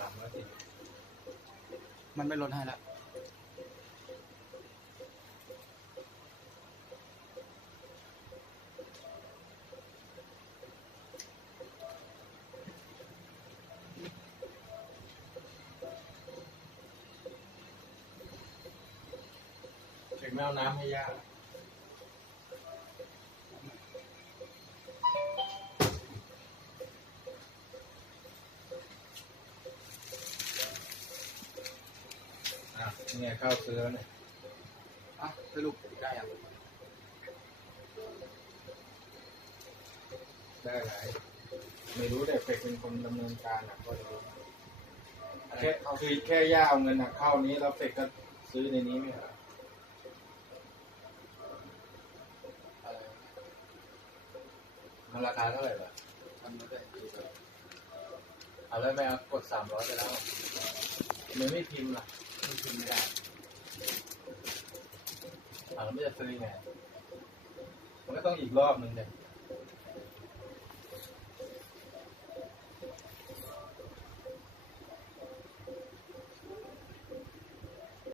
สามร้อยสิบมันไม่ลดให้ละถึงแมวน้ำให้ยาก เนี่ยเข้าซื้อแล้วเนี่ยอะสรุปได้ยังได้หลายไม่รู้แต่เป็กเป็นคนดำเนินการอะก็รู้แค่คือแค่ย่าเอาเงินอะเข้านี้แล้วเป็กก็ซื้อในนี้ไม่เหรออะไรมันราคาเท่าไหร่ล่ะมันไม่ได้ดูแบบเอาแล้วไม่เอากดสามร้อยไปแล้วมันไม่พิมพ์ล่ะ มันพิมพ์ไม่ได้อ่าแล้วไม่จะซื้อไงมันก็ต้องอีกรอบหนึ่งเนี่ย